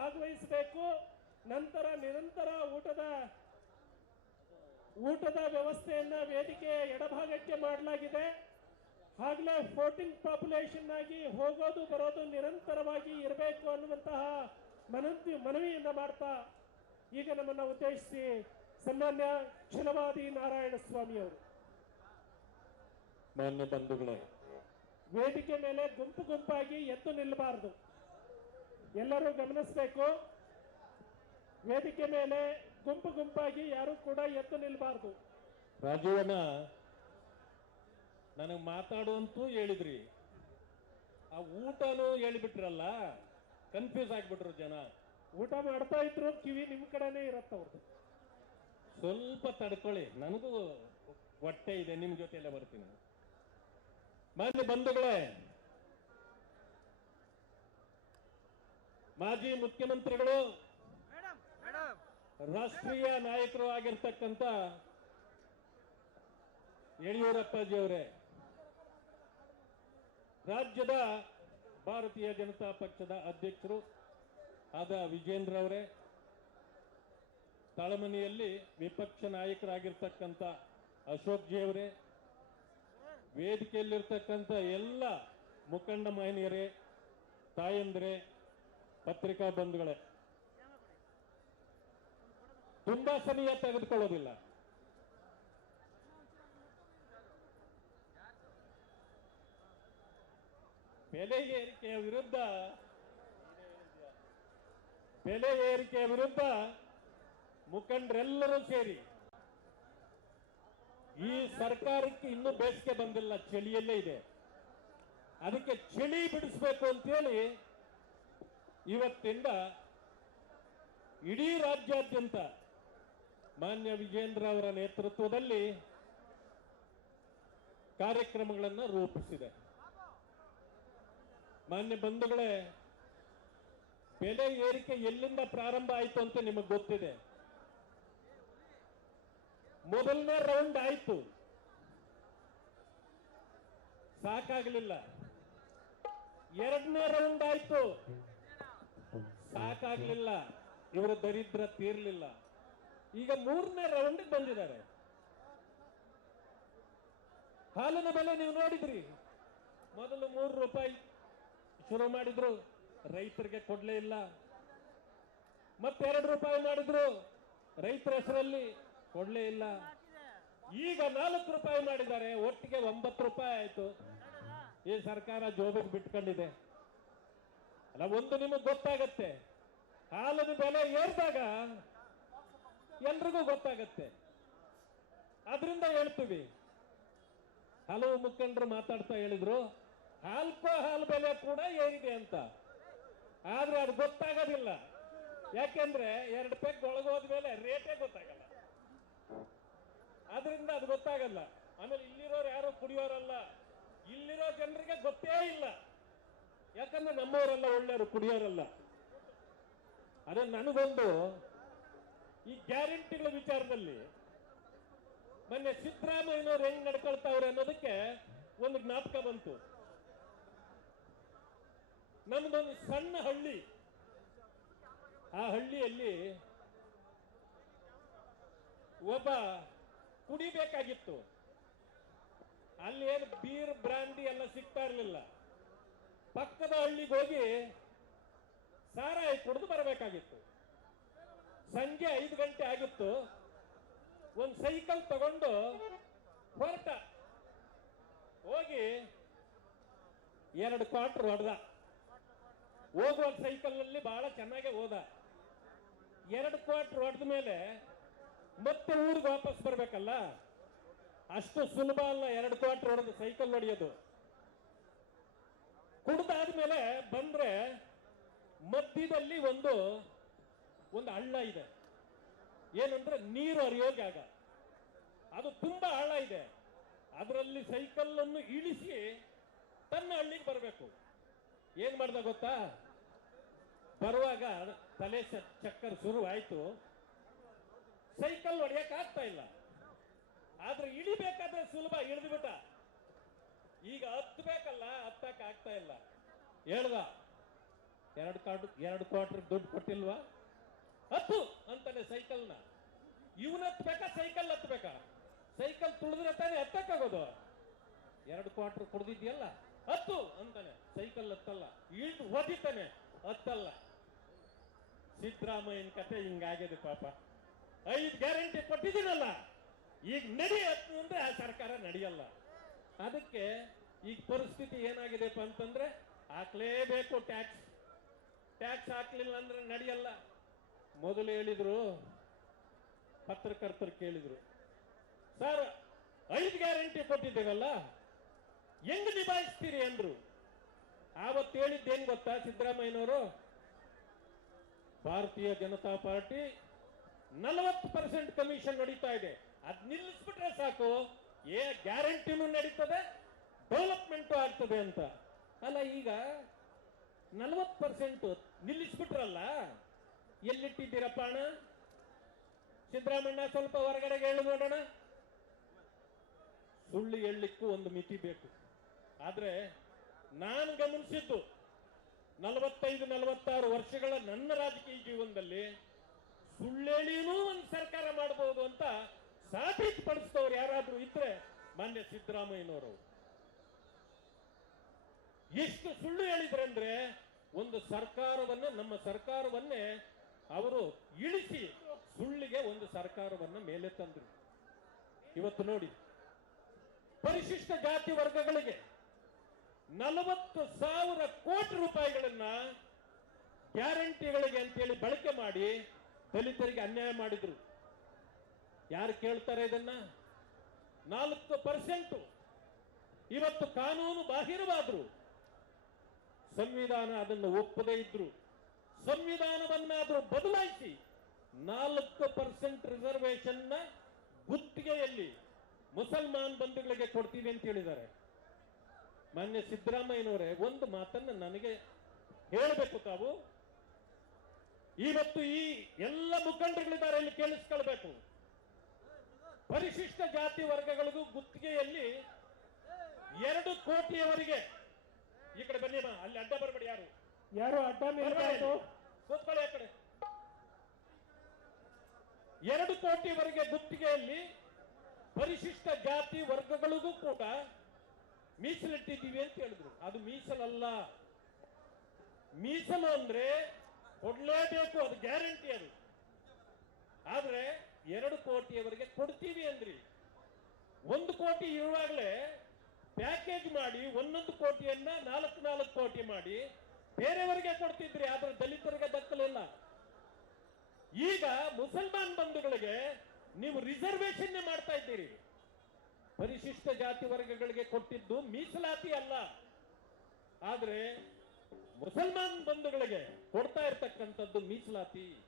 ಭಾಗವಹಿಸಬೇಕು. ನಂತರ ನಿರಂತರ ಊಟದ ಊಟದ ವ್ಯವಸ್ಥೆಯನ್ನು ವೇದಿಕೆ ಎಡಭಾಗಕ್ಕೆ ಮಾಡಲಾಗಿದೆ. ಆಗಲೇ ಫೋರ್ಟಿಂಗ್ ಪಾಪ್ಯುಲೇಷನ್ ಆಗಿ ಹೋಗೋದು ಬರೋದು ನಿರಂತರವಾಗಿ ಇರಬೇಕು ಅನ್ನುವಂತಹ ಮನವಿ ಮನವಿಯಿಂದ ಮಾಡ್ತಾ ಈಗ ನಮ್ಮನ್ನು ಉದ್ದೇಶಿಸಿ ಸನ್ಮಾನ್ಯ ಛಲವಾದಿ ನಾರಾಯಣ ಸ್ವಾಮಿ ಅವರು. ಮಾನ್ಯ ಬಂಧುಗಳೇ ವೇದಿಕೆ ಮೇಲೆ ಗುಂಪು ಗುಂಪಾಗಿ ಎದ್ದು ನಿಲ್ಲಬಾರದು. ಎಲ್ಲರೂ ಗಮನಿಸಬೇಕು. ವೇದಿಕೆ ಮೇಲೆ ಗುಂಪು ಗುಂಪಾಗಿ ಯಾರು ಕೂಡ ಎತ್ತು ನಿಲ್ಬಾರ್ದು. ರಾಜೀವನ ನನಗೆ ಮಾತಾಡುವಂತೂ ಹೇಳಿದ್ರಿ. ಆ ಊಟನೂ ಹೇಳಿಬಿಟ್ರಲ್ಲ ಕನ್ಫ್ಯೂಸ್ ಆಗ್ಬಿಟ್ರು ಜನ. ಊಟ ಮಾಡ್ತಾ ಇದ್ರು ಕಿವಿ ನಿಮ್ ಕಡೆನೇ ಇರತ್ತ ಅವ್ರದ್ದು ಸ್ವಲ್ಪ ತಡ್ಕೊಳ್ಳಿ ನನಗೂ ಹೊಟ್ಟೆ ಇದೆ ನಿಮ್ ಜೊತೆಯಲ್ಲೇ ಬರ್ತೀನಿ. ಮಾನ್ಯ ಬಂಧುಗಳೇ. ಮಾಜಿ ಮುಖ್ಯಮಂತ್ರಿಗಳು ರಾಷ್ಟ್ರೀಯ ನಾಯಕರು ಆಗಿರ್ತಕ್ಕಂಥ ಯಡಿಯೂರಪ್ಪಾಜಿ ಅವರೇ ರಾಜ್ಯದ ಭಾರತೀಯ ಜನತಾ ಪಕ್ಷದ ಅಧ್ಯಕ್ಷರು ಆದ ವಿಜೇಂದ್ರ ಅವರೇ ತಳಮನೆಯಲ್ಲಿ ವಿಪಕ್ಷ ನಾಯಕರಾಗಿರ್ತಕ್ಕಂಥ ಅಶೋಕ್ ಜಿ ಅವರೇ ವೇದಿಕೆಯಲ್ಲಿರ್ತಕ್ಕಂಥ ಎಲ್ಲ ಮುಖಂಡ ಮಹಿಳೆಯರೇ ತಾಯಂದಿರೇ ಪತ್ರಿಕಾ ಬಂಧುಗಳೇ ತುಂಬಾ ಸಮಯ ತೆಗೆದುಕೊಳ್ಳೋದಿಲ್ಲ. ಬೆಲೆ ಏರಿಕೆಯ ವಿರುದ್ಧ, ಬೆಲೆ ಏರಿಕೆಯ ವಿರುದ್ಧ ಮುಖಂಡರೆಲ್ಲರೂ ಸೇರಿ, ಈ ಸರ್ಕಾರಕ್ಕೆ ಇನ್ನೂ ಬೇಸಿಗೆ ಬಂದಿಲ್ಲ, ಚಳಿಯಲ್ಲೇ ಇದೆ. ಅದಕ್ಕೆ ಚಳಿ ಬಿಡಿಸ್ಬೇಕು ಅಂತೇಳಿ ಇವತ್ತಿಂದ ಇಡೀ ರಾಜ್ಯಾದ್ಯಂತ ಮಾನ್ಯ ವಿಜೇಂದ್ರ ಅವರ ನೇತೃತ್ವದಲ್ಲಿ ಕಾರ್ಯಕ್ರಮಗಳನ್ನು ರೂಪಿಸಿದೆ. ಮಾನ್ಯ ಬಂಧುಗಳೇ, ಬೆಲೆ ಏರಿಕೆ ಎಲ್ಲಿಂದ ಪ್ರಾರಂಭ ಆಯಿತು ಅಂತ ನಿಮಗೆ ಗೊತ್ತಿದೆ. ಮೊದಲನೇ ರೌಂಡ್ ಆಯಿತು. ಸಾಕಾಗಲಿಲ್ಲ. ಎರಡನೇ ರೌಂಡ್ ಆಯ್ತು. ಸಾಕಾಗ್ಲಿಲ್ಲ. ಇವರ ದರಿದ್ರ ತೀರ್ಲಿಲ್ಲ. ಈಗ ಮೂರನೇ ರೌಂಡ್ ಬಂದಿದ್ದಾರೆ. ಹಾಲಿನ ಬೆಲೆ ನೀವು ನೋಡಿದ್ರಿ? ಮೊದಲು ಮೂರು ರೂಪಾಯಿ ಶುರು ಮಾಡಿದ್ರು, ರೈತರಿಗೆ ಕೊಡ್ಲೇ ಇಲ್ಲ. ಮತ್ತೆರಡು ರೂಪಾಯಿ ಮಾಡಿದ್ರು, ರೈತರ ಹೆಸರಲ್ಲಿ ಕೊಡ್ಲೇ ಇಲ್ಲ. ಈಗ ನಾಲ್ಕು ರೂಪಾಯಿ ಮಾಡಿದ್ದಾರೆ, ಒಟ್ಟಿಗೆ ಒಂಬತ್ತು ರೂಪಾಯಿ ಆಯ್ತು. ಈ ಸರ್ಕಾರ ಜೋಬಿಗೆ ಬಿಟ್ಕೊಂಡಿದೆ. ಅಲ್ಲ, ಒಂದು ನಿಮಗೆ ಗೊತ್ತಾಗತ್ತೆ. ಹಾಲಿನ ಬೆಲೆ ಏರಿದಾಗ ಎಲ್ರಿಗೂ ಗೊತ್ತಾಗತ್ತೆ. ಅದರಿಂದ ಹೇಳ್ತೀವಿ. ಹಲವು ಮುಖಂಡರು ಮಾತಾಡ್ತಾ ಹೇಳಿದ್ರು, ಅಲ್ಪ ಹಾಲು ಬೆಲೆ ಕೂಡ ಏರಿದೆ ಅಂತ. ಆದ್ರೆ ಅದು ಗೊತ್ತಾಗೋದಿಲ್ಲ. ಯಾಕೆಂದ್ರೆ ಎರಡು ಪೆಗ್ ಒಳಗೋದ್ಮೇಲೆ ರೇಟೇ ಗೊತ್ತಾಗಲ್ಲ. ಅದರಿಂದ ಅದು ಗೊತ್ತಾಗಲ್ಲ. ಆಮೇಲೆ ಇಲ್ಲಿರೋರು ಯಾರು ಕುಡಿಯೋರಲ್ಲ. ಇಲ್ಲಿರೋ ಜನರಿಗೆ ಗೊತ್ತೇ ಇಲ್ಲ. ಯಾಕಂದ್ರೆ ನಮ್ಮವರೆಲ್ಲ ಒಳ್ಳೆಯವರು, ಕುಡಿಯೋರಲ್ಲ. ಅದೇ ನನಗೊಂದು ಈ ಗ್ಯಾರಂಟಿಗಳ ವಿಚಾರದಲ್ಲಿ ಮೊನ್ನೆ ಸಿದ್ದರಾಮಯ್ಯನವ್ರು ಹೆಂಗ್ ನಡ್ಕೊಳ್ತಾವ್ರೆ ಅನ್ನೋದಕ್ಕೆ ಒಂದು ಜ್ಞಾಪಕ ಬಂತು. ನಮ್ದೊಂದು ಸಣ್ಣ ಹಳ್ಳಿ. ಆ ಹಳ್ಳಿಯಲ್ಲಿ ಒಬ್ಬ ಕುಡಿಬೇಕಾಗಿತ್ತು. ಅಲ್ಲಿ ಏನು ಬೀರ್ ಬ್ರಾಂಡಿ ಎಲ್ಲ ಸಿಗ್ತಾ ಇರಲಿಲ್ಲ. ಪಕ್ಕದ ಹಳ್ಳಿಗೆ ಹೋಗಿ ಸಾರಾಯಿ ಕುಡಿದು ಬರಬೇಕಾಗಿತ್ತು. ಸಂಜೆ ಐದು ಗಂಟೆ ಆಗಿತ್ತು. ಒಂದು ಸೈಕಲ್ ತಗೊಂಡು ಹೊರಟ. ಹೋಗಿ ಎರಡು ಕ್ವಾರ್ಟರ್ ಹೊಡೆದ. ಹೋಗುವ ಸೈಕಲ್ನಲ್ಲಿ ಬಹಳ ಚೆನ್ನಾಗೆ ಹೋದ. ಎರಡು ಕ್ವಾರ್ಟರ್ ಹೊಡೆದ ಮೇಲೆ ಮತ್ತೆ ಊರಿಗೆ ವಾಪಸ್ ಬರಬೇಕಲ್ಲ? ಅಷ್ಟು ಸುಲಭ ಅಲ್ಲ ಎರಡು ಕ್ವಾರ್ಟರ್ ಹೊಡೆದು ಸೈಕಲ್ ಹೊಡೆಯೋದು. ಕುಡ್ದಾದ್ಮೇಲೆ ಬಂದ್ರೆ ಮಧ್ಯದಲ್ಲಿ ಒಂದು ಒಂದು ಹಳ್ಳ ಇದೆ. ಏನಂದ್ರೆ ನೀರು ಹರಿಯೋ ಜಾಗ ಅದು ತುಂಬಾ ಆಳ ಇದೆ. ಅದರಲ್ಲಿ ಸೈಕಲ್ ಅನ್ನು ಇಳಿಸಿ ತನ್ನ ಹಳ್ಳಿಗೆ ಬರಬೇಕು. ಏನ್ ಮಾಡ್ದ ಗೊತ್ತಾ? ಬರುವಾಗ ತಲೆ ಚಕ್ಕರ್ ಶುರು ಆಯ್ತು ಸೈಕಲ್ ಹೊಡೆಯಕ್ ಇಲ್ಲ. ಆದ್ರೆ ಇಳಿಬೇಕಾದ್ರೆ ಸುಲಭ, ಇಳಿದ್ಬಿಟ್ಟ. ಈಗ ಹತ್ಬೇಕಲ್ಲ ಹತ್ತಕ್ಕೆ ಆಗ್ತಾ ಇಲ್ಲ. ಹೇಳ್ದ, ಎರಡು ಕಾಟ್ ಎರಡು ಕ್ವಾರ್ಟರ್ ದುಡ್ಡು ಕೊಟ್ಟಿಲ್ವಾ? ಹತ್ತು ಅಂತಾನೆ ಸೈಕಲ್ನ. ಇವನ್ ಹತ್ಬೇಕಾ ಸೈಕಲ್ ಹತ್ಬೇಕಾ ಸೈಕಲ್ ತುಳಿದ್ರೆ ತಾನೇ ಹತ್ತಕ್ಕಾಗೋದು ಎರಡು ಕ್ವಾರ್ಟರ್ ಕುಡ್ದಿದ್ಯಲ್ಲ, ಹತ್ತು ಅಂತಾನೆ, ಸೈಕಲ್ ಹತ್ತಲ್ಲ, ಇಳ್ದು ಓದಿತಾನೆ ಹತ್ತಲ್ಲ. ಸಿದ್ದರಾಮಯ್ಯನ ಕತೆ ಹಿಂಗಾಗಿದೆ ಪಾಪ. ಐದು ಗ್ಯಾರಂಟಿ ಕೊಟ್ಟಿದ್ದೀನಲ್ಲ, ಈಗ ನಡೆಯತ್ತು ಅಂದ್ರೆ ಆ ಸರ್ಕಾರ ನಡೆಯಲ್ಲ. ಅದಕ್ಕೆ ಈಗ ಪರಿಸ್ಥಿತಿ ಏನಾಗಿದೆಪ್ಪ ಅಂತಂದ್ರೆ ಹಾಕ್ಲೇಬೇಕು ಟ್ಯಾಕ್ಸ್. ಟ್ಯಾಕ್ಸ್ ಹಾಕ್ಲಿಲ್ಲ ಅಂದ್ರೆ ನಡೆಯಲ್ಲ. ಮೊದಲು ಹೇಳಿದ್ರು, ಪತ್ರಕರ್ತರು ಕೇಳಿದ್ರು, ಸರ್, ಐದು ಗ್ಯಾರಂಟಿ ಕೊಟ್ಟಿದ್ದೇವಲ್ಲ, ಹೆಂಗ್ ನಿಭಾಯಿಸ್ತೀರಿ? ಅಂದ್ರು. ಆವತ್ತು ಹೇಳಿದ್ದೇನ್ ಗೊತ್ತಾ ಸಿದ್ದರಾಮಯ್ಯನವರು? ಭಾರತೀಯ ಜನತಾ ಪಾರ್ಟಿ ನಲವತ್ತು ಪರ್ಸೆಂಟ್ ಕಮಿಷನ್ ನಡೀತಾ ಇದೆ. ಅದ್ ನಿಲ್ಲಿಸ್ಬಿಟ್ರೆ ಸಾಕು. ಏ ಗ್ಯಾರಂಟಿನೂ ನಡೀತದೆ, ಡೆವಲಪ್ಮೆಂಟು ಆಗ್ತದೆ ಅಂತ. ಅಲ್ಲ, ಈಗ ನಲವತ್ತು ಪರ್ಸೆಂಟ್ ನಿಲ್ಲಿಸ್ಬಿಟ್ರಲ್ಲ? ಎಲ್ಲಿಟ್ಟಿದ್ದೀರಪ್ಪ ಅಣ್ಣ? ಸಿದ್ದರಾಮಣ್ಣ ಸ್ವಲ್ಪ ಹೊರಗಡೆ ಹೇಳು ನೋಡೋಣ. ಸುಳ್ಳು ಹೇಳಲಿಕ್ಕೂ ಒಂದು ಮಿತಿ ಬೇಕು. ಆದ್ರೆ ನಾನು ಗಮನಿಸಿದ್ದು, ನಲವತ್ತೈದು, ನಲವತ್ತಾರು ವರ್ಷಗಳ ನನ್ನ ರಾಜಕೀಯ ಜೀವನದಲ್ಲಿ ಸುಳ್ಳೇಳಿನೂ ಒಂದು ಸರ್ಕಾರ ಮಾಡಬಹುದು ಅಂತ ಸಾಬೀತುಪಡಿಸಿದವ್ರು ಯಾರಾದ್ರೂ ಇದ್ರೆ ಮಾನ್ಯ ಸಿದ್ದರಾಮಯ್ಯನವರು. ಎಷ್ಟು ಸುಳ್ಳು ಹೇಳಿದ್ರಂದ್ರೆ ಒಂದು ಸರ್ಕಾರವನ್ನ, ನಮ್ಮ ಸರ್ಕಾರವನ್ನೇ ಅವರು ಇಳಿಸಿ ಸುಳ್ಳಿಗೆ ಒಂದು ಸರ್ಕಾರವನ್ನ ಮೇಲೆ ತಂದ್ರು. ಇವತ್ತು ನೋಡಿ, ಪರಿಶಿಷ್ಟ ಜಾತಿ ವರ್ಗಗಳಿಗೆ ನಲವತ್ತು ಸಾವಿರ ಕೋಟಿ ರೂಪಾಯಿಗಳನ್ನ ಗ್ಯಾರಂಟಿಗಳಿಗೆ ಅಂತೇಳಿ ಬಳಕೆ ಮಾಡಿ ದಲಿತರಿಗೆ ಅನ್ಯಾಯ ಮಾಡಿದ್ರು. ಯಾರು ಕೇಳ್ತಾರೆ ಇದನ್ನ? ನಾಲ್ಕು ಪರ್ಸೆಂಟು. ಇವತ್ತು ಕಾನೂನು ಬಾಹಿರವಾದ್ರು. ಸಂವಿಧಾನ ಅದನ್ನು ಒಪ್ಪದೇ ಇದ್ರು. ಸಂವಿಧಾನವನ್ನಾದರೂ ಬದಲಾಯಿಸಿ ನಾಲ್ಕು ಪರ್ಸೆಂಟ್ ರಿಸರ್ವೇಶನ್ನ ಗುತ್ತಿಗೆಯಲ್ಲಿ ಮುಸಲ್ಮಾನ್ ಬಂಧುಗಳಿಗೆ ಕೊಡ್ತೀವಿ ಅಂತ ಹೇಳಿದ್ದಾರೆ. ಮಾನ್ಯ ಸಿದ್ದರಾಮಯ್ಯನವರೇ, ಒಂದು ಮಾತನ್ನು ನನಗೆ ಹೇಳಬೇಕು ತಾವು. ಇವತ್ತು ಈ ಎಲ್ಲ ಮುಖಂಡರುಗಳಿದ್ದಾರೆ ಇಲ್ಲಿ ಕೇಳಿಸ್ಕೊಳ್ಬೇಕು. ಪರಿಶಿಷ್ಟ ಜಾತಿ ವರ್ಗಗಳಿಗೂ ಗುತ್ತಿಗೆಯಲ್ಲಿ ಎರಡು ಕೋಟಿಯವರೆಗೆ. ಈ ಕಡೆ ಬನ್ನಿ ಅಲ್ಲಿ ಅಡ್ಡ ಬರಬೇಡಿ ಯಾರು? ಯಾರು ಅಡ್ಡ ಕೂತ್ಕೊಳ್ಳಿ ಆ ಕಡೆ. ಎರಡು ಕೋಟಿವರೆಗೆ ಗುತ್ತಿಗೆಯಲ್ಲಿ ಪರಿಶಿಷ್ಟ ಜಾತಿ ವರ್ಗಗಳಿಗೂ ಕೂಡ ಮೀಸಲಿಟ್ಟಿದ್ದೀವಿ ಅಂತ ಹೇಳಿದ್ರು. ಅದು ಮೀಸಲಲ್ಲ. ಮೀಸಲು ಅಂದ್ರೆ ಕೊಡ್ಲೇಬೇಕು ಅದು ಗ್ಯಾರಂಟಿ ಅದು. ಆದ್ರೆ ಎರಡು ಕೋಟಿಯವರೆಗೆ ಕೊಡ್ತೀವಿ ಅಂದ್ರಿ. ಒಂದು ಕೋಟಿ ಇರುವಾಗಲೇ ಪ್ಯಾಕೇಜ್ ಮಾಡಿ, ಒಂದೊಂದು ಕೋಟಿಯನ್ನ ನಾಲ್ಕು ನಾಲ್ಕು ಕೋಟಿ ಮಾಡಿ ಬೇರೆಯವರಿಗೆ ಕೊಡ್ತಿದ್ರಿ, ಆದ್ರೆ ದಲಿತರಿಗೆ ದಕ್ಕಲಿಲ್ಲ. ಈಗ ಮುಸಲ್ಮಾನ್ ಬಂಧುಗಳಿಗೆ ನೀವು ರಿಸರ್ವೇಶನ್ ಮಾಡ್ತಾ ಇದ್ದೀರಿ. ಪರಿಶಿಷ್ಟ ಜಾತಿ ವರ್ಗಗಳಿಗೆ ಕೊಟ್ಟಿದ್ದು ಮೀಸಲಾತಿ ಅಲ್ಲ. ಆದ್ರೆ ಮುಸಲ್ಮಾನ್ ಬಂಧುಗಳಿಗೆ ಕೊಡ್ತಾ ಇರ್ತಕ್ಕಂಥದ್ದು ಮೀಸಲಾತಿ.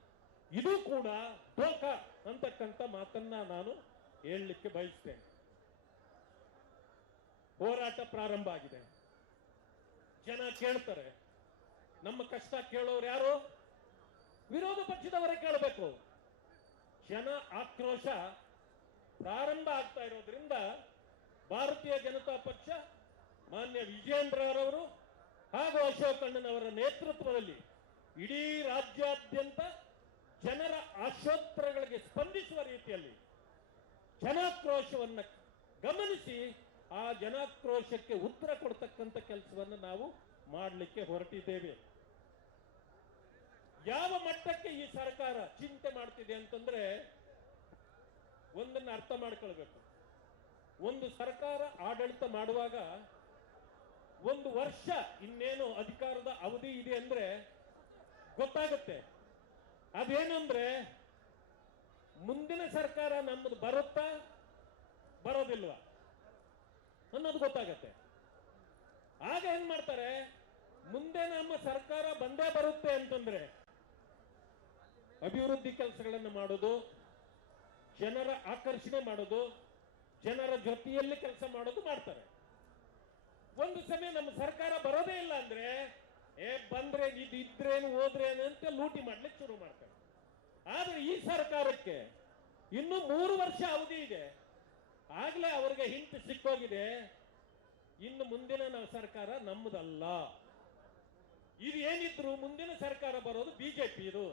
ಇದು ಕೂಡ ದೋಖ ಅಂತಕ್ಕಂಥ ಮಾತನ್ನ ನಾನು ಹೇಳಲಿಕ್ಕೆ ಬಯಸ್ತೇನೆ. ಹೋರಾಟ ಪ್ರಾರಂಭ ಆಗಿದೆ. ಜನ ಕೇಳ್ತಾರೆ. ನಮ್ಮ ಕಷ್ಟ ಕೇಳೋರು ಯಾರು? ವಿರೋಧ ಪಕ್ಷದವರೇ ಕೇಳಬೇಕು. ಜನ ಆಕ್ರೋಶ ಪ್ರಾರಂಭ ಆಗ್ತಾ ಇರೋದ್ರಿಂದ ಭಾರತೀಯ ಜನತಾ ಪಕ್ಷ ಮಾನ್ಯ ವಿಜಯೇಂದ್ರರವರು ಹಾಗೂ ಅಶೋಕ್ ಅಣ್ಣನವರ ನೇತೃತ್ವದಲ್ಲಿ ಇಡೀ ರಾಜ್ಯಾದ್ಯಂತ ಜನರ ಆಶೋತ್ತರಗಳಿಗೆ ಸ್ಪಂದಿಸುವ ರೀತಿಯಲ್ಲಿ ಜನಾಕ್ರೋಶವನ್ನು ಗಮನಿಸಿ ಆ ಜನಾಕ್ರೋಶಕ್ಕೆ ಉತ್ತರ ಕೊಡ್ತಕ್ಕಂಥ ಕೆಲಸವನ್ನು ನಾವು ಮಾಡಲಿಕ್ಕೆ ಹೊರಟಿದ್ದೇವೆ. ಯಾವ ಮಟ್ಟಕ್ಕೆ ಈ ಸರ್ಕಾರ ಚಿಂತೆ ಮಾಡ್ತಿದೆ ಅಂತಂದ್ರೆ ಒಂದನ್ನು ಅರ್ಥ ಮಾಡ್ಕೊಳ್ಬೇಕು. ಒಂದು ಸರ್ಕಾರ ಆಡಳಿತ ಮಾಡುವಾಗ ಒಂದು ವರ್ಷ ಇನ್ನೇನು ಅಧಿಕಾರದ ಅವಧಿ ಇದೆ ಅಂದ್ರೆ ಗೊತ್ತಾಗುತ್ತೆ. ಅದೇನು ಅಂದ್ರೆ ಮುಂದಿನ ಸರ್ಕಾರ ನಮ್ಮದು ಬರುತ್ತಾ ಬರೋದಿಲ್ವಾ ಅನ್ನೋದು ಗೊತ್ತಾಗತ್ತೆ. ಆಗ ಏನ್ ಮಾಡ್ತಾರೆ? ಮುಂದೆ ನಮ್ಮ ಸರ್ಕಾರ ಬಂದೇ ಬರುತ್ತೆ ಅಂತಂದ್ರೆ ಅಭಿವೃದ್ಧಿ ಕೆಲಸಗಳನ್ನು ಮಾಡೋದು, ಜನರ ಆಕರ್ಷಣೆ ಮಾಡೋದು, ಜನರ ಜೊತೆಯಲ್ಲಿ ಕೆಲಸ ಮಾಡೋದು ಮಾಡ್ತಾರೆ. ಒಂದು ಸಮಯ ನಮ್ಮ ಸರ್ಕಾರ ಬರೋದೇ ಇಲ್ಲ ಅಂದ್ರೆ ಏ, ಬಂದ್ರೆ ಇದು ಇದ್ರೇನು ಹೋದ್ರೇನು ಅಂತ ಲೂಟಿ ಮಾಡ್ಲಿಕ್ಕೆ ಶುರು ಮಾಡ್ತಾರೆ. ಆದ್ರೆ ಈ ಸರ್ಕಾರಕ್ಕೆ ಇನ್ನು ಮೂರು ವರ್ಷ ಅವಧಿ ಇದೆ. ಆಗ್ಲೇ ಅವ್ರಿಗೆ ಹಿಂಟ್ ಸಿಕ್ಕೋಗಿದೆ. ಇನ್ನು ಮುಂದಿನ ನಾವು ಸರ್ಕಾರ ನಮ್ಮದಲ್ಲ ಇದು ಏನಿದ್ರು ಮುಂದಿನ ಸರ್ಕಾರ ಬರೋದು ಬಿಜೆಪಿ ಇದು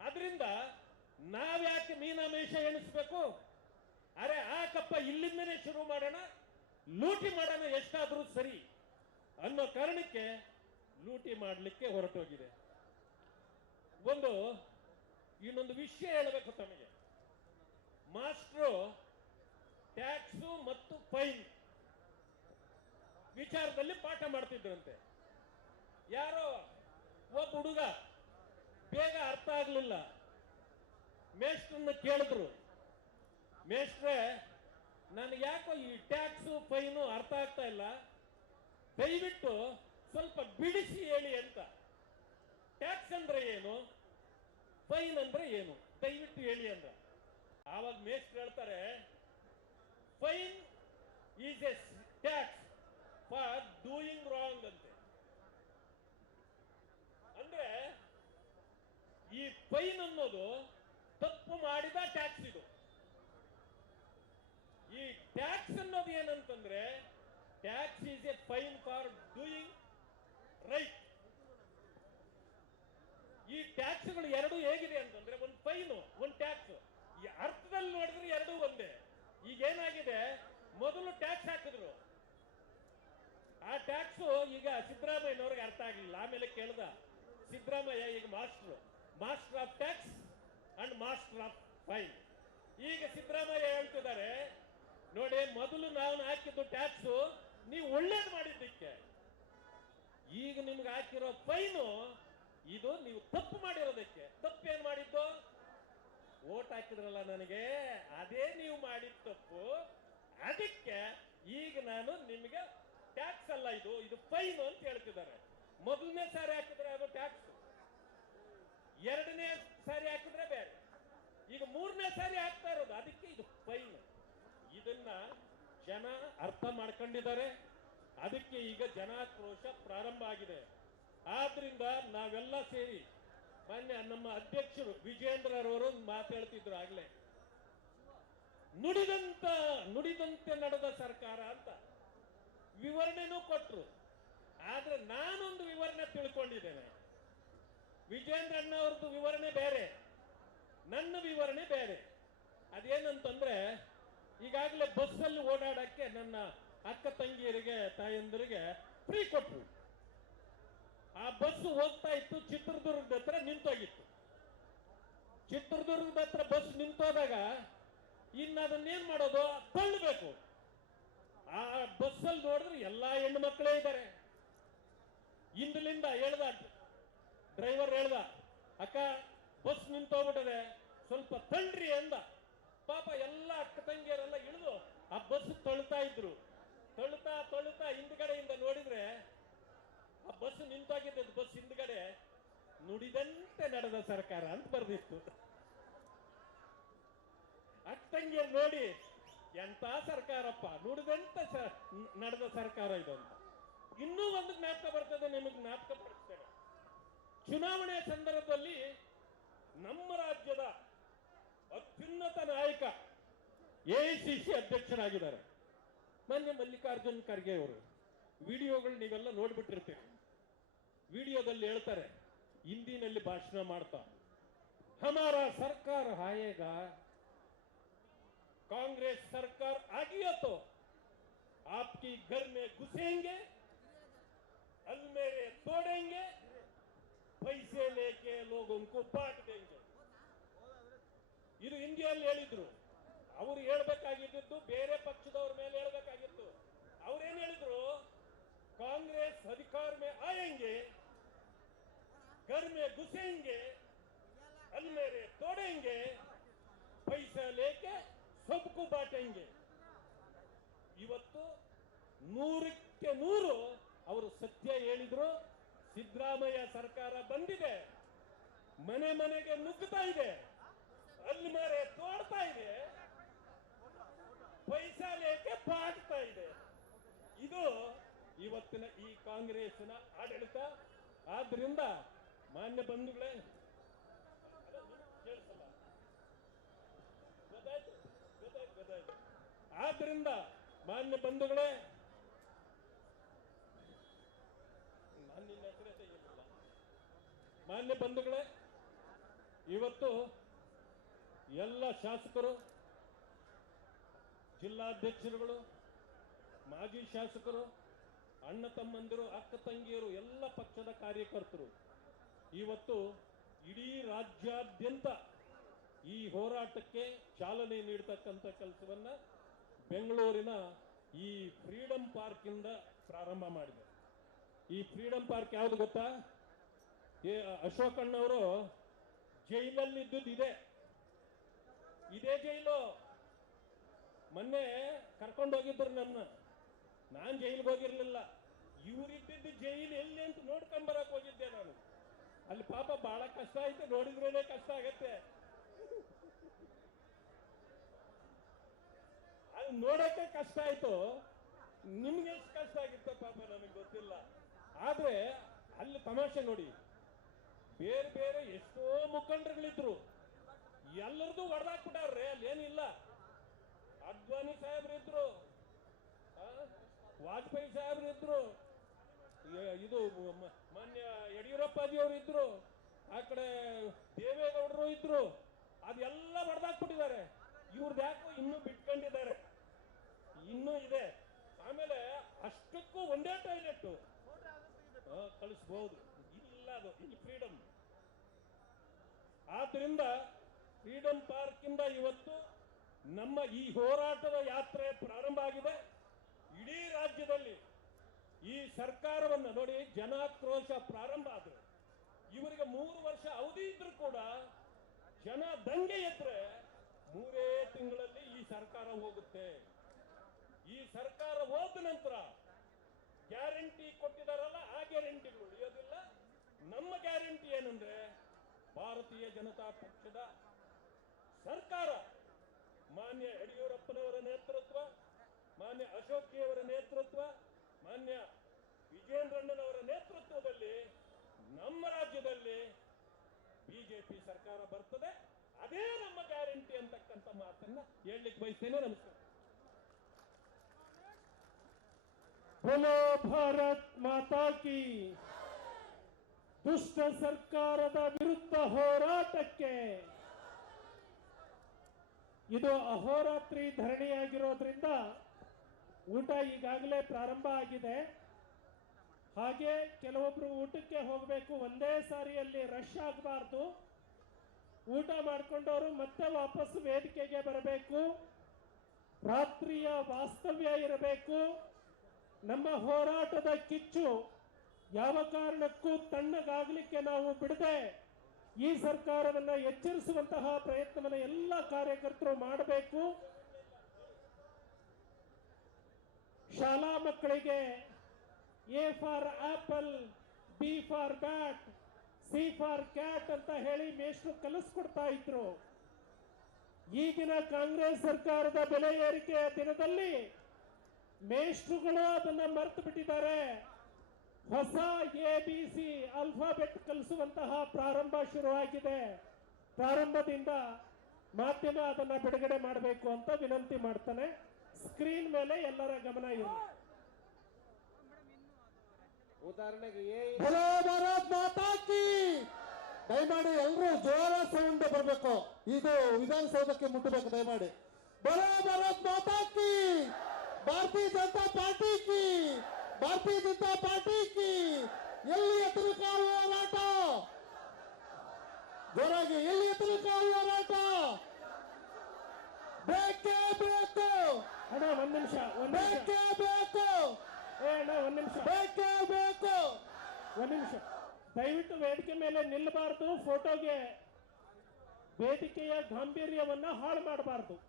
ಅದರಿಂದ ನಾವ್ಯಾಕೆ ಮೀನಾಮೇಷ ಎಣಿಸ್ಬೇಕು? ಅರೆ, ಆ ಕಪ್ಪ ಇಲ್ಲಿಂದನೇ ಶುರು ಮಾಡೋಣ, ಲೂಟಿ ಮಾಡೋಣ ಎಷ್ಟಾದ್ರೂ ಸರಿ ಅನ್ನೋ ಕಾರಣಕ್ಕೆ ಲೂಟಿ ಮಾಡಲಿಕ್ಕೆ ಹೊರಟೋಗಿದೆ. ಒಂದು, ಇನ್ನೊಂದು ವಿಷಯ ಹೇಳಬೇಕು ತಮಗೆ. ಮಾಸ್ಟ್ರು ಟ್ಯಾಕ್ಸು ಮತ್ತು ಫೈನ್ ವಿಚಾರದಲ್ಲಿ ಪಾಠ ಮಾಡ್ತಿದ್ರಂತೆ. ಯಾರೋ ಒಬ್ಬ ಹುಡುಗ ಬೇಗ ಅರ್ಥ ಆಗಲಿಲ್ಲ. ಮೇಷ್ಟ್ರನ್ನ ಕೇಳಿದ್ರು. ಮೇಷ್ಟ್ರೆ ನನಗೆ ಯಾಕೋ ಈ ಟ್ಯಾಕ್ಸು, ಫೈನು ಅರ್ಥ ಆಗ್ತಾ ಇಲ್ಲ. ದಯವಿಟ್ಟು ಸ್ವಲ್ಪ ಬಿಡಿಸಿ ಹೇಳಿ ಅಂತ. ಟ್ಯಾಕ್ಸ್ ಅಂದ್ರೆ ಏನು? ಫೈನ್ ಅಂದ್ರೆ ಏನು? ದಯವಿಟ್ಟು ಹೇಳಿ ಅಂದ. ಆವಾಗ ಮೇಸ್ಟ್ ಹೇಳ್ತಾರೆ fine is a tax for doing wrong ಅಂತೆ. ಅಂದ್ರೆ ಈ ಫೈನ್ ಅನ್ನೋದು ತಪ್ಪು ಮಾಡಿದ ಟ್ಯಾಕ್ಸ್ ಇದು. ಈ ಟ್ಯಾಕ್ಸ್ ಅನ್ನೋದು ಏನಂತಂದ್ರೆ tax is a fine for doing right. ಈ ಟ್ಯಾಕ್ಸ್ಗಳು ಎರಡು ಹೇಗಿದೆ ಅಂತಂದ್ರೆ ಒಂದು ಫೈನು, ಒಂದು ಟ್ಯಾಕ್ಸ್. ಈ ಅರ್ಥದಲ್ಲಿ ನೋಡಿದ್ರೆ ಎರಡು ಒಂದೇ. ಈಗ ಏನಾಗಿದೆ? ಮೊದಲು ಟ್ಯಾಕ್ಸ್ ಹಾಕಿದ್ರು. ಆ ಟ್ಯಾಕ್ಸ್ ಈಗ ಸಿದ್ದರಾಮಯ್ಯನವ್ರಿಗೆ ಅರ್ಥ ಆಗಲಿಲ್ಲ. ಆಮೇಲೆ ಕೇಳ್ದ, ಸಿದ್ದರಾಮಯ್ಯ ಈಗ master. Master of tax and master of fine. ಈಗ ಸಿದ್ದರಾಮಯ್ಯ ಹೇಳ್ತಿದ್ದಾರೆ, ನೋಡಿ, ಮೊದಲು ನಾವು ಹಾಕಿದ್ದು ಟ್ಯಾಕ್ಸ್, ನೀವು ಒಳ್ಳೇದು ಮಾಡಿದ್ದಕ್ಕೆ. ಈಗ ನಿಮ್ಗೆ ಹಾಕಿರೋ ಫೈನು, ಇದು ನೀವು ತಪ್ಪು ಮಾಡಿರೋದಕ್ಕೆ. ತಪ್ಪೇನ್ ಮಾಡಿದ್ದು? ಓಟ್ ಹಾಕಿದ್ರಲ್ಲ ನನಗೆ, ಅದೇ ನೀವು ಮಾಡಿದ ತಪ್ಪು. ಅದಕ್ಕೆ ಈಗ ನಾನು ನಿಮಗೆ ಟ್ಯಾಕ್ಸ್ ಅಲ್ಲ ಇದು ಇದು ಫೈನು ಅಂತ ಹೇಳ್ತಿದ್ದಾರೆ. ಮೊದಲನೇ ಸಾರಿ ಹಾಕಿದ್ರೆ ಅದು ಟ್ಯಾಕ್ಸ್ ಎರಡನೇ ಸಾರಿ ಹಾಕಿದ್ರೆ ಬೇರೆ. ಈಗ ಮೂರನೇ ಸಾರಿ ಹಾಕ್ತಾ ಇರೋದು, ಅದಕ್ಕೆ ಇದು ಫೈನ್. ಇದನ್ನ ಜನ ಅರ್ಥ ಮಾಡ್ಕೊಂಡಿದ್ದಾರೆ. ಅದಕ್ಕೆ ಈಗ ಜನಾಕ್ರೋಶ ಪ್ರಾರಂಭ ಆಗಿದೆ. ಆದ್ರಿಂದ ನಾವೆಲ್ಲ ಸೇರಿ ಮಾನ್ಯ ನಮ್ಮ ಅಧ್ಯಕ್ಷರು ವಿಜೇಂದ್ರರವರು ಒಂದು ಮಾತು ಹೇಳ್ತಿದ್ರು ಆಗ್ಲೇ. ನುಡಿದಂತ, ನುಡಿದಂತೆ ನಡೆದ ಸರ್ಕಾರ ಅಂತ ವಿವರಣೆನೂ ಕೊಟ್ರು. ಆದ್ರೆ ನಾನೊಂದು ವಿವರಣೆ ತಿಳ್ಕೊಂಡಿದ್ದೇನೆ. ವಿಜೇಂದ್ರಣ್ಣ ಅವ್ರದ್ದು ವಿವರಣೆ ಬೇರೆ. ನನ್ನ ವಿವರಣೆ ಬೇರೆ. ಅದೇನಂತಂದ್ರೆ ಈಗಾಗಲೇ ಬಸ್ಸಲ್ಲಿ ಓಡಾಡಕ್ಕೆ ನನ್ನ ಅಕ್ಕ ತಂಗಿಯರಿಗೆ, ತಾಯಂದಿರಿಗೆ ಫ್ರೀ ಕೊಟ್ಟರು ಆ ಬಸ್ ಹೋಗ್ತಾ ಇತ್ತು, ಚಿತ್ರದುರ್ಗದ ಹತ್ರ ನಿಂತೋಗಿತ್ತು. ಚಿತ್ರದುರ್ಗದ ಹತ್ರ ಬಸ್ ನಿಂತೋದಾಗ ಇನ್ನು ಅದನ್ನೇನ್ ಮಾಡೋದು? ತಳ್ಳಬೇಕು. ಆ ಬಸ್ಸಲ್ಲಿ ನೋಡಿದ್ರೆ ಎಲ್ಲಾ ಹೆಣ್ಣು ಮಕ್ಕಳೇ ಇದ್ದಾರೆ. ಹಿಂದಲಿಂದ ಹೇಳ್ದ ಡ್ರೈವರ್ ಹೇಳ್ದ, ಅಕ್ಕ ಬಸ್ ನಿಂತೋಗ್ಬಿಟ್ಟದೆ. ಸ್ವಲ್ಪ ತಳ್ಳ್ರಿ ಅಂದ. ಪಾಪ ಎಲ್ಲ ಅಕ್ಕ ತಂಗಿಯರೆಲ್ಲ ಇಳಿದು ಆ ಬಸ್ ತಳ್ತಾ ಇದ್ರು. ತಳ್ತಾ ತಳ್ಳುತ್ತಾ ಹಿಂದ್ಗಡೆಯಿಂದ ನೋಡಿದ್ರೆ ಆ ಬಸ್ ನಿಂತೋಗಿದ್ದದ್ದು ಬಸ್ ಹಿಂದ್ಗಡೆ ನುಡಿದಂತೆ ನಡೆದ ಸರ್ಕಾರ ಅಂತ ಬರ್ದಿತ್ತು. ಅತ್ತಂಗೆ ನೋಡಿ, ಎಂತ ಸರ್ಕಾರಪ್ಪ, ನುಡಿದಂತ ನಡೆದ ಸರ್ಕಾರ ಇದು ಅಂತ. ಇನ್ನೂ ಒಂದು ಜ್ಞಾಪಕ ಬರ್ತದೆ, ನಿಮಗೆ ಜ್ಞಾಪಕ ಪಡಿಸ್ತೇನೆ. ಚುನಾವಣೆ ಸಂದರ್ಭದಲ್ಲಿ ನಮ್ಮ ರಾಜ್ಯದ ಅತ್ಯುನ್ನತ ನಾಯಕ ಎಐಸಿಸಿ ಅಧ್ಯಕ್ಷರಾಗಿದ್ದಾರೆ. ಮಾನ್ಯ ಮಲ್ಲಿಕಾರ್ಜುನ್ ಖರ್ಗೆ ಅವರು ವಿಡಿಯೋಗಳು ನೀವೆಲ್ಲ ನೋಡ್ಬಿಟ್ಟಿರ್ತೀರಿ ವಿಡಿಯೋದಲ್ಲಿ ಹೇಳ್ತಾರೆ ಹಿಂದಿನಲ್ಲಿ ಭಾಷಣ ಮಾಡ್ತಾ ಹಮಾರ ಸರ್ಕಾರ ಆಯೇಗ कांग्रेस सरकार आ गया तो आपकी घर में घुसेंगे अलमेरे तोड़ेंगे पैसे लेके लोगों को बांट देंगे ಇದು ಹಿಂದಿಯಲ್ಲಿ ಹೇಳಿದ್ರು ಅವರು ಹೇಳ್ಬೇಕಾಗಿದ್ದು ಬೇರೆ ಪಕ್ಷದವ್ರ ಮೇಲೆ ಹೇಳ್ಬೇಕಾಗಿತ್ತು. ಅವ್ರೇನ್ ಹೇಳಿದ್ರು? ಕಾಂಗ್ರೆಸ್ ಅಧಿಕಾರ ಮೇ ಆಯಂಗೆ ಕರ್ಮೆ ಮೇ ಘುಸೆಂಗೆ ತೊಡೆಂಗೆ ಮೇರೆ ಪೈಸಾ ಲೇಕೆ ಸೊಬ್ಕು ಬಾಟೆಂಗೆ. ಇವತ್ತು ನೂರಕ್ಕೆ ನೂರು ಅವರು ಸತ್ಯ ಹೇಳಿದ್ರು. ಸಿದ್ದರಾಮಯ್ಯ ಸರ್ಕಾರ ಬಂದಿದೆ. ಮನೆ ಮನೆಗೆ ನುಗ್ಗುತ್ತಾ ಇದೆ. ಅಲ್ಲಿ ಮೇಲೆ ತೋಡ್ತಾ ಇದೆ. ಇವತ್ತಿನ ಈ ಕಾಂಗ್ರೆಸ್ನ ಆಡಳಿತ. ಆದ್ರಿಂದ ಮಾನ್ಯ ಬಂಧುಗಳೇ, ಆದ್ರಿಂದ ಮಾನ್ಯ ಬಂಧುಗಳೇ ಮಾನ್ಯ ಬಂಧುಗಳೇ, ಇವತ್ತು ಎಲ್ಲ ಶಾಸಕರು, ಜಿಲ್ಲಾಧ್ಯಕ್ಷರುಗಳು, ಮಾಜಿ ಶಾಸಕರು ಅಣ್ಣ ತಮ್ಮಂದಿರು, ಅಕ್ಕ ತಂಗಿಯರು, ಎಲ್ಲ ಪಕ್ಷದ ಕಾರ್ಯಕರ್ತರು, ಇವತ್ತು ಇಡೀ ರಾಜ್ಯಾದ್ಯಂತ ಈ ಹೋರಾಟಕ್ಕೆ ಚಾಲನೆ ನೀಡತಕ್ಕಂಥ ಕೆಲಸವನ್ನ ಬೆಂಗಳೂರಿನ ಈ ಫ್ರೀಡಂ ಇಂದ ಪ್ರಾರಂಭ ಮಾಡಿದೆ. ಈ ಫ್ರೀಡಂ ಪಾರ್ಕ್ ಯಾವ್ದು ಗೊತ್ತಾ? ಏ ಜೈಲಲ್ಲಿ ಇದ್ದುದ್ದು ಇದೆ ಇದೇ ಜೈಲು. ಮೊನ್ನೆ ಕರ್ಕೊಂಡು ಹೋಗಿದ್ರು ನನ್ನ. ನಾನು ಜೈಲಿಗೆ ಹೋಗಿರ್ಲಿಲ್ಲ. ಇವರಿದ್ದಿದ್ದು ಜೈಲು ಎಲ್ಲಿ ಅಂತ ನೋಡ್ಕೊಂಡ್ ಬರಕ್ ಹೋಗಿದ್ದೆ ನಾನು. ಅಲ್ಲಿ ಪಾಪ ಬಹಳ ಕಷ್ಟ ಆಯ್ತು ನೋಡಿದ್ರೇನೆ ಕಷ್ಟ ಆಗತ್ತೆ. ಅಲ್ಲಿ ನೋಡಕ್ಕೆ ಕಷ್ಟ ಆಯ್ತು. ನಿಮ್ಗೆ ಎಷ್ಟು ಕಷ್ಟ ಆಗಿತ್ತ ಪಾಪ ನನಗೆ ಗೊತ್ತಿಲ್ಲ. ಆದ್ರೆ ಅಲ್ಲಿ ತಮಾಷೆ ನೋಡಿ. ಬೇರೆ ಬೇರೆ ಎಷ್ಟೋ ಮುಖಂಡರುಗಳಿದ್ರು. ಎಲ್ಲರದು ಹೊಡೆದಾಕ್ಬಿಟ್ಟಾರ್ರೆ ಅಲ್ಲಿ ಏನಿಲ್ಲ. ಅದ್ವಾನಿ ಸಾಹೇಬ್ರು ಇದ್ರು ಆ, ವಾಜಪೇಯಿ ಸಾಹೇಬ್ರು ಇದ್ರು ಏ- ಇದು ಮಾನ್ಯ ಯಡಿಯೂರಪ್ಪಾಜಿಯವರು ಇದ್ರು, ಆ ಕಡೆ ದೇವೇಗೌಡರು ಇದ್ರು, ಅದೆಲ್ಲ ಹೊಡೆದಾಕ್ಬಿಟ್ಟಿದ್ದಾರೆ ಇವ್ರದ್ದು ಯಾಕೋ ಇನ್ನೂ ಬಿಟ್ಕೊಂಡಿದ್ದಾರೆ. ಇನ್ನೂ ಇದೆ. ಆಮೇಲೆ ಅಷ್ಟಕ್ಕೂ ಒಂದೇ ಟಾಯ್ಲೆಟ್ ಕಳಿಸ್ಬಹುದು ಇಲ್ಲ ಅದು ಇಲ್ಲಿ ಫ್ರೀಡಮ್ ಆದ್ರಿಂದ ಫ್ರೀಡಂ ಪಾರ್ಕ್ ಇಂದ ಇವತ್ತು ನಮ್ಮ ಈ ಹೋರಾಟದ ಯಾತ್ರೆ ಪ್ರಾರಂಭ ಆಗಿದೆ. ಇಡೀ ರಾಜ್ಯದಲ್ಲಿ ಈ ಸರ್ಕಾರವನ್ನು ನೋಡಿ ಜನಾಕ್ರೋಶ ಪ್ರಾರಂಭ ಆದ್ರೆ ಇವರಿಗೆ ಮೂರು ವರ್ಷ ಅವಧಿ ಇದ್ರೂ ಕೂಡ ಜನ ದಂಗೆ ಎತ್ತರೆ ಮೂರೇ ತಿಂಗಳಲ್ಲಿ ಈ ಸರ್ಕಾರ ಹೋಗುತ್ತೆ. ಈ ಸರ್ಕಾರ ಹೋದ ನಂತರ ಗ್ಯಾರಂಟಿ ಕೊಟ್ಟಿದಾರಲ್ಲ, ಆ ಗ್ಯಾರಂಟಿಗಳು ಉಳಿಯೋದಿಲ್ಲ. ನಮ್ಮ ಗ್ಯಾರಂಟಿ ಏನಂದ್ರೆ ಭಾರತೀಯ ಜನತಾ ಪಕ್ಷದ ಸರ್ಕಾರ, ಮಾನ್ಯ ಯಡಿಯೂರಪ್ಪನವರ ನೇತೃತ್ವ, ಮಾನ್ಯ ಅಶೋಕಿಯವರ ನೇತೃತ್ವ ಮಾನ್ಯ ವಿಜೇಂದ್ರಣ್ಣನವರ ನೇತೃತ್ವದಲ್ಲಿ ನಮ್ಮ ರಾಜ್ಯದಲ್ಲಿ ಬಿಜೆಪಿ ಸರ್ಕಾರ ಬರ್ತದೆ. ಅದೇ ನಮ್ಮ ಗ್ಯಾರಂಟಿ ಅಂತಕ್ಕಂಥ ಮಾತನ್ನ ಹೇಳಲಿಕ್ಕೆ ಬಯಸ್ತೇನೆ. ನಮಸ್ಕಾರ. बोलो ಭಾರತ್ ಮಾತಾ ಕಿ. ದುಷ್ಟ ಸರ್ಕಾರದ ವಿರುದ್ಧ ಹೋರಾಟಕ್ಕೆ. ಇದು ಅಹೋರಾತ್ರಿ ಧರಣಿಯಾಗಿರೋದ್ರಿಂದ ಊಟ ಈಗಾಗಲೇ ಪ್ರಾರಂಭ ಆಗಿದೆ. ಹಾಗೆ ಕೆಲವೊಬ್ರು ಊಟಕ್ಕೆ ಹೋಗಬೇಕು. ಒಂದೇ ಸಾರಿಯಲ್ಲಿ ರಶ್ ಆಗಬಾರ್ದು. ಊಟ ಮಾಡಿಕೊಂಡವರು ಮತ್ತೆ ವಾಪಸ್ ವೇದಿಕೆಗೆ ಬರಬೇಕು. ರಾತ್ರಿಯ ವಾಸ್ತವ್ಯ ಇರಬೇಕು. ನಮ್ಮ ಹೋರಾಟದ ಕಿಚ್ಚು ಯಾವ ಕಾರಣಕ್ಕೂ ತಣ್ಣಗಾಗಲಿಕ್ಕೆ ನಾವು ಬಿಡದೆ ಈ ಸರ್ಕಾರವನ್ನು ಎಚ್ಚರಿಸುವಂತಹ ಪ್ರಯತ್ನವನ್ನು ಎಲ್ಲ ಕಾರ್ಯಕರ್ತರು ಮಾಡಬೇಕು. ಶಾಲಾ ಮಕ್ಕಳಿಗೆ A for apple, B for bat, C for cat ಅಂತ ಹೇಳಿ ಮೇಷ್ಟ್ರು ಕಲಿಸ್ಕೊಡ್ತಾ ಇದ್ರು. ಈಗಿನ ಕಾಂಗ್ರೆಸ್ ಸರ್ಕಾರದ ಬೆಲೆ ಏರಿಕೆಯ ದಿನದಲ್ಲಿ ಮೇಷ್ಟ್ರುಗಳು ಅದನ್ನ ಮರೆತು ಬಿಟ್ಟಿದ್ದಾರೆ. ಹೊಸ ಎ, ಬಿ, ಸಿ ಅಲ್ಫಾಬೆಟ್ ಕಲಿಸುವಂತಹ ಪ್ರಾರಂಭ ಶುರುವಾಗಿದೆ. ಪ್ರಾರಂಭದಿಂದ ಮಾಧ್ಯಮ ಅದನ್ನ ಬಿಡುಗಡೆ ಮಾಡಬೇಕು ಅಂತ ವಿನಂತಿ ಮಾಡ್ತಾನೆ. ಸ್ಕ್ರೀನ್ ಮೇಲೆ ಎಲ್ಲರ ಗಮನ ಇರಲಿ ಉದಾಹರಣೆಗೆ ಏ ಹಲೋ ಭಾರತ್ ಮಾತಾ ಕಿ! ದಯಮಾಡಿ ಎಲ್ಲರೂ ಜೋರ ಸೌಂಡ್ ಬರಬೇಕು. ಇದು ವಿಧಾನಸೌಧಕ್ಕೆ ಮುಟ್ಟಬೇಕು ದಯಮಾಡಿ. ಬರೋ ಭಾರತ್ ಮಾತಾ ಕಿ! ಭಾರತೀಯ ಜನತಾ ಪಾರ್ಟಿ ಕಿ! ಭಾರತೀಯ ಜನತಾ ಪಾರ್ಟಿ ಕಿ! ಎಲ್ಲಿ ಎತ್ತಲು ಕಾಲು ಹೋರಾಟ? ಜೋರಾಗಿ ಎಲ್ಲಿ ಎತ್ತಲು ಕಾಲು ಹೋರಾಟ ಬೇಕೇ ಬೇಕು ಅಣ್ಣ ಒಂದ್ ನಿಮಿಷ ಒಂದ್ ನಿಮಿಷ ಬೇಕೇ ಬೇಕು ಏ ಅಣ್ಣ ಒಂದ್ ನಿಮಿಷ ಬೇಕೇ ಬೇಕು ಒಂದ್ ನಿಮಿಷ ದಯವಿಟ್ಟು ವೇದಿಕೆ ಮೇಲೆ ನಿಲ್ಲಬಾರ್ದು, ಫೋಟೋಗೆ ವೇದಿಕೆಯ ಗಾಂಭೀರ್ಯವನ್ನ ಹಾಳು ಮಾಡಬಾರ್ದು.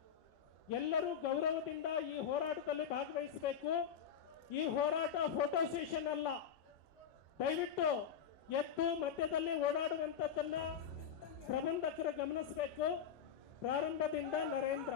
ಎಲ್ಲರೂ ಗೌರವದಿಂದ ಈ ಹೋರಾಟದಲ್ಲಿ ಭಾಗವಹಿಸಬೇಕು. ಈ ಹೋರಾಟ ಫೋಟೋ ಸೆಷನ್ ಅಲ್ಲ. ದಯವಿಟ್ಟು ಎದ್ದು ಮಧ್ಯದಲ್ಲಿ ಓಡಾಡುವಂಥದ್ದನ್ನ ಪ್ರಬಂಧಕರು ಗಮನಿಸಬೇಕು. ಪ್ರಾರಂಭದಿಂದ ನರೇಂದ್ರ.